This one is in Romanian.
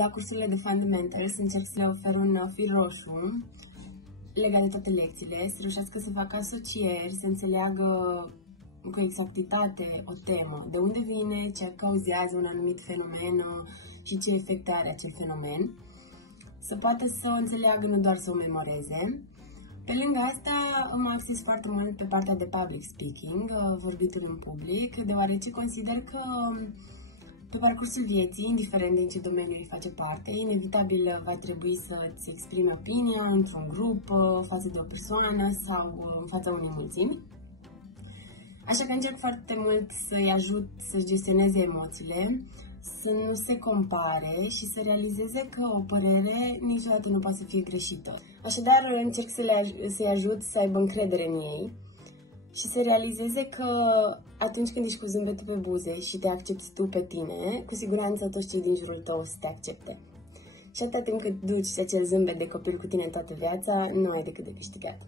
La cursurile de Fundamentals încerc să le ofer un fir roșu legat de toate lecțiile, să reușească să facă asocieri, să înțeleagă cu exactitate o temă, de unde vine, ce cauzează un anumit fenomen și ce efecte are acel fenomen, să poată să o înțeleagă, nu doar să o memoreze. Pe lângă asta, mă acces foarte mult pe partea de public speaking, vorbitul în public, deoarece consider că pe parcursul vieții, indiferent din ce domeniu îi face parte, inevitabil va trebui să-ți exprimi opinia într-un grup, față de o persoană sau în fața unei mulțimi. Așa că încerc foarte mult să-i ajut să gestioneze emoțiile, să nu se compare și să realizeze că o părere niciodată nu poate să fie greșită. Așadar, încerc să-i ajut să aibă încredere în ei și să realizeze că atunci când ești cu zâmbetul pe buze și te accepti tu pe tine, cu siguranță toți cei din jurul tău o să te accepte. Și atâta timp cât duci acel zâmbet de copil cu tine în toată viața, nu ai decât de câștigat.